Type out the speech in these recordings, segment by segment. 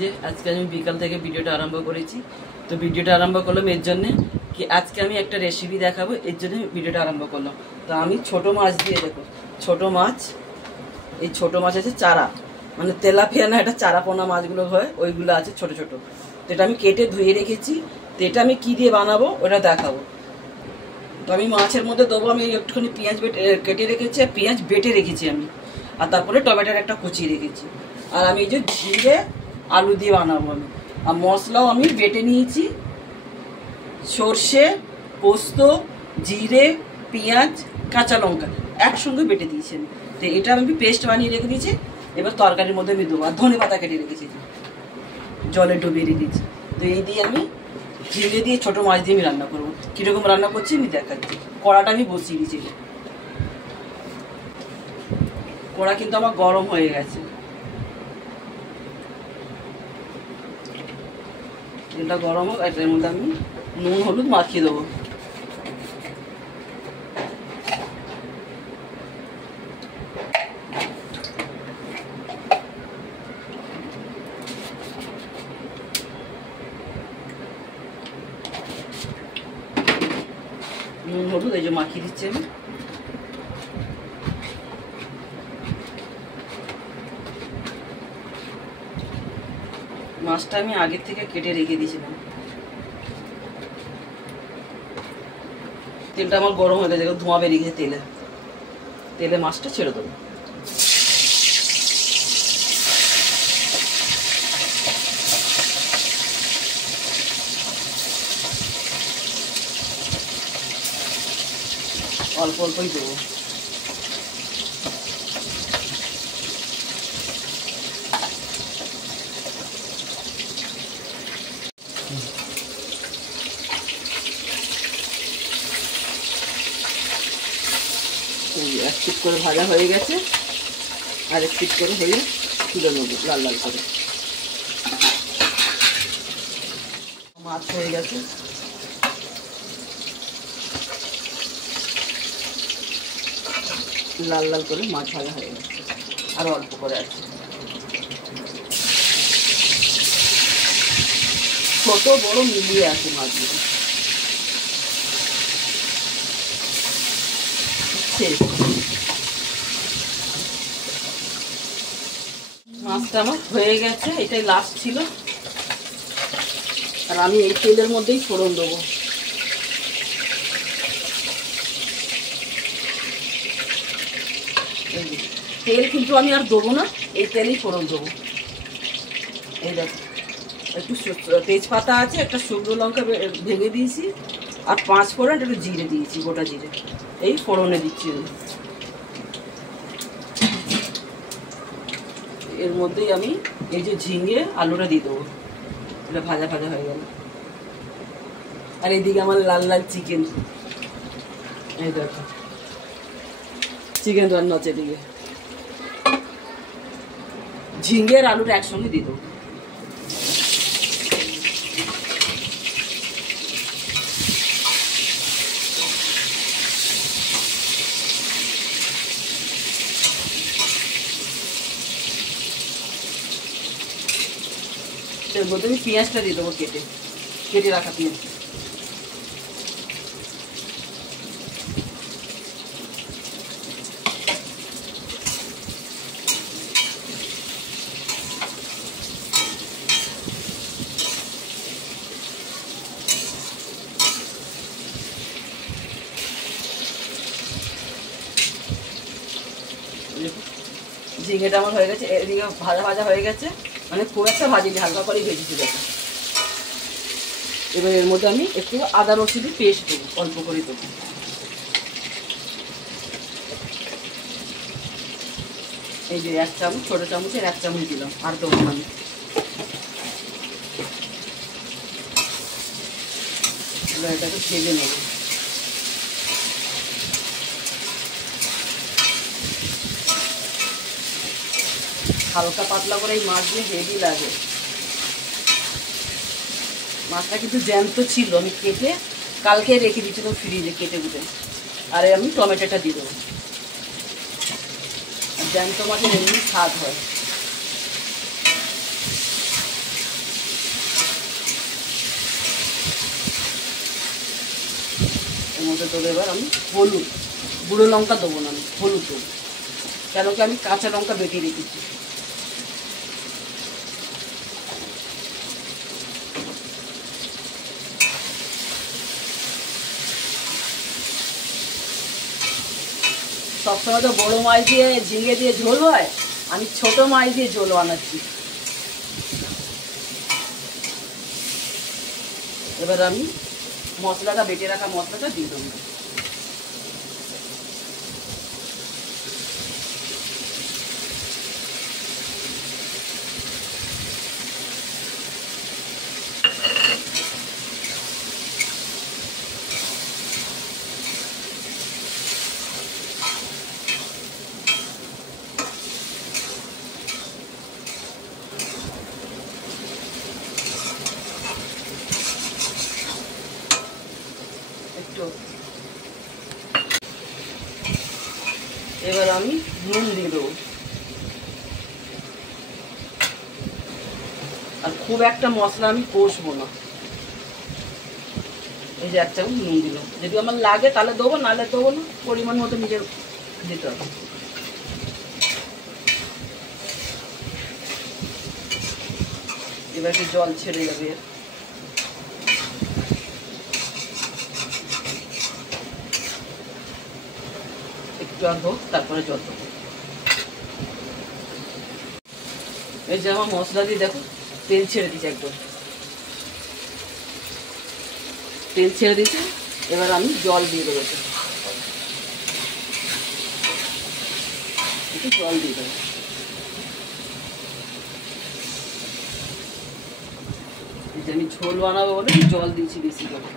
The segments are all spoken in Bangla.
যে আজকে আমি বিকাল থেকে ভিডিওটা আরম্ভ করেছি। তো ভিডিওটা আরম্ভ করলাম এর জন্য কি আজকে আমি একটা রেসিপি দেখাবো, এর জন্য ভিডিওটা আরম্ভ করলাম। তো আমি ছোট মাছ দিয়ে, দেখো ছোট মাছ, এই ছোট মাছ আছে চারা, মানে তেলাপিয়া না, এটা চারা পোনা মাছগুলো হয়, ওইগুলো আছে ছোট ছোট। তো এটা আমি কেটে ধুয়ে রেখেছি। তো এটা আমি কি দিয়ে বানাবো ওটা দেখাবো। তো আমি মাছের মধ্যে দেবো, আমি একটুখানি পেঁয়াজ কেটে রেখেছি, আর পেঁয়াজ বেটে রেখেছি আমি, আর তারপরে টমেটোর একটা কুচি রেখেছি। আর আমি এই যে জিরে আলু দিয়ে বানাবো আমি। আর মশলাও আমি বেটে নিয়েছি, সর্ষে, পোস্ত, জিরে, পেঁয়াজ, কাঁচা লঙ্কা একসঙ্গে বেটে দিয়েছি আমি। তো এটা আমি পেস্ট বানিয়ে রেখে দিয়েছি। এবার তরকারির মধ্যে আমি দেবো। আর ধনে পাতা কেটে রেখেছি, জলে ডুবিয়ে রেখেছি। তো এই দিয়ে আমি ঝিঙে দিয়ে ছোটো মাছ দিয়ে আমি রান্না করবো। কীরকম রান্না করছি আমি দেখাচ্ছি। কড়াটা আমি বসিয়ে দিয়েছি, কড়া কিন্তু আমার গরম হয়ে গেছে। তেলটা গরম হোক, এটার মধ্যে আমি নুন হলুদ মাখিয়ে দেবো। নুন হলুদ এই যে মাখিয়ে দিচ্ছি আমি। মাছটা আমি আগের থেকে কেটে রেখে দিয়েছিলাম। তেলটা আমার গরম হয়ে গেছে, ধোঁয়া বেরিয়ে গেছে তেলে। তেলে মাছটা ছেড়ে দেবো। অল্প অল্পই দেবো। এক পিট করে ভাজা হয়ে গেছে, আর এক পিট করে হয়ে তুলে নেবো লাল লাল করে। মাছ হয়ে গেছে, লাল লাল করে মাছ ভাজা হয়ে গেছে, আর অল্প করে আছে। ছোট বড় মিলিয়ে আছে মাছগুলো। মাছটা আমার হয়ে গেছে, এটাই লাস্ট ছিল। আর আমি এই তেলের মধ্যেই ফোড়ন দেবো। তেল কিন্তু আমি আর দেবো না, এই তেলেই ফোড়ন দেবো। এই দেখো একটু তেজপাতা আছে, একটা শুকনো লঙ্কা ভেঙে দিয়েছি, আর 5 ফোড়ন একটু জিরে দিয়েছি, গোটা জিরে। এই ফোড়নে দিচ্ছি। এর মধ্যেই আমি এই যে ঝিঙে আলুটা দিয়ে দেবো। এটা ভাজা ভাজা হয়ে গেল। আর এইদিকে আমার লাল লাল চিকেন, এই দেখো চিকেন রান্না হচ্ছে। এদিকে ঝিঙে আর আলুটা একসঙ্গে দিয়ে দেবো। এর মধ্যে আমি পেঁয়াজটা দিয়ে দেবো, কেটে কেটে রাখা পেঁয়াজ। ঝিঙেটা আমার হয়ে গেছে, এদিকে ভাজা ভাজা হয়ে গেছে, মানে খুব একটা ভাজিনি, হালকা করেই ভেজেছি দেখো। এবার এর মধ্যে আমি একটু আদা রসুনের পেস্ট দেবো, অল্প করে দেবো। এই যে 1 চামচ, ছোটো চামচের 1 চামচ দিলাম, আর দেবো আমি। এবার এটাকে ভেজে নেব। হালকা পাতলা করে এই মাছ দিয়ে হেভি লাগে। মাছটা কিন্তু জ্যান্ত ছিল, আমি কেটে কালকে রেখে দিয়েছিলাম ফ্রিজে কেটে কুটে। আর আমি টমেটোটা দিয়ে দেবো। জ্যান্ত মাছের এমনি স্বাদ হয়। এর মধ্যে দেবো এবার আমি হলুদ, গুঁড়ো লঙ্কা দেবো না, আমি হলুদ দেবো, কেন কি আমি কাঁচা লঙ্কা বেটে রেখেছি। সবসময় তো বড়ো মাছ দিয়ে ঝিঙে দিয়ে ঝোল হয়, আমি ছোট মাছ দিয়ে ঝোল বানাচ্ছি। এবার আমি মশলাটা বেটে রাখা মশলাটা দিয়ে দেবো। এবার আমি নুন দিয়ে দেবো, আর খুব একটা মশলা আমি কষবো না। এই যে 1 চামচ নুন দিলাম, যদি আমার লাগে তাহলে দেবো, নাহলে দেবো না, পরিমাণ মতো নিজের দিতে হবে। এবার একটু জল ছেড়ে যাবে, একটু আর হোক, তারপরে জল দেবো। এই যে আমার মশলা দিয়ে দেখো তেল ছেড়ে দিচ্ছে, একদম তেল ছেড়ে দিচ্ছে। এবার আমি জল দিয়ে দেবো, একটু জল দিয়ে দেবো। এই যে আমি ঝোল বানাবো বলে জল দিয়েছি বেশি করে।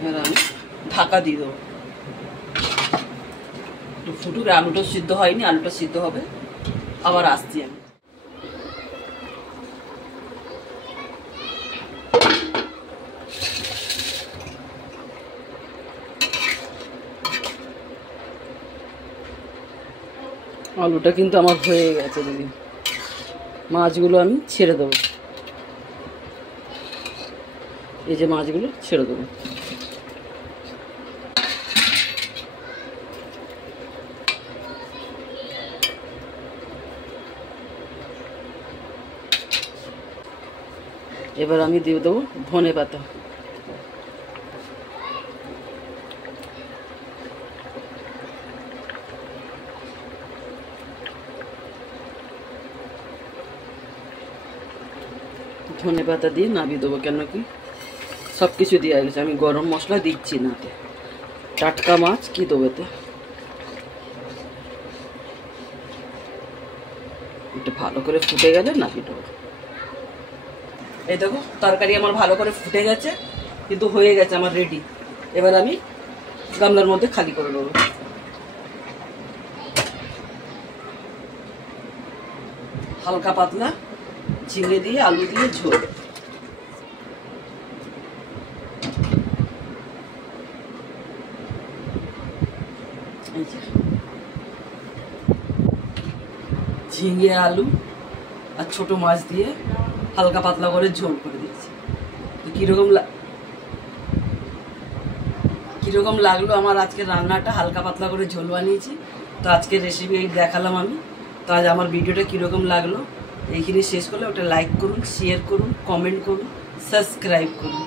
এবার আমি ঢাকা দিয়ে দেবো, একটু ফুটুক। আলুটা সিদ্ধ হয়নি, আলুটা সিদ্ধ হবে, আবার আসছি আমি। আলুটা কিন্তু আমার হয়ে গেছে, দিদি মাছগুলো আমি ছেড়ে দেবো। এই যে মাছগুলো ছেড়ে দেবো। এবার আমি দিয়ে দেবো ধনে পাতা। ধনে পাতা দিয়ে নামিয়ে দেবো, কেন কি সব কিছু দেওয়া গেছে, আমি গরম মশলা দিচ্ছি না, টাটকা মাছ কি দেবো এতে। একটু ভালো করে ফুটে গেলে নামিয়ে দেবো। এই দেখো তরকারি আমার ভালো করে ফুটে গেছে, কিন্তু হয়ে গেছে আমার রেডি। এবার আমি গামলার মধ্যে খালি করে দেবো। হালকা পাতলা ঝিঙে দিয়ে আলু দিয়ে ঝোল। ঝিঙে আলু আর ছোট মাছ দিয়ে হালকা পাতলা করে ঝোল করে দিয়েছি। তো কিরকম লাগলো আমার আজকের রান্নাটা, হালকা পাতলা করে ঝোল বানিয়েছি। তো আজকের রেসিপি এই দেখালাম আমি। তো আজ আমার ভিডিওটা কীরকম লাগলো এইখানে শেষ করলে, ওটা লাইক করুন, শেয়ার করুন, কমেন্ট করুন, সাবস্ক্রাইব করুন।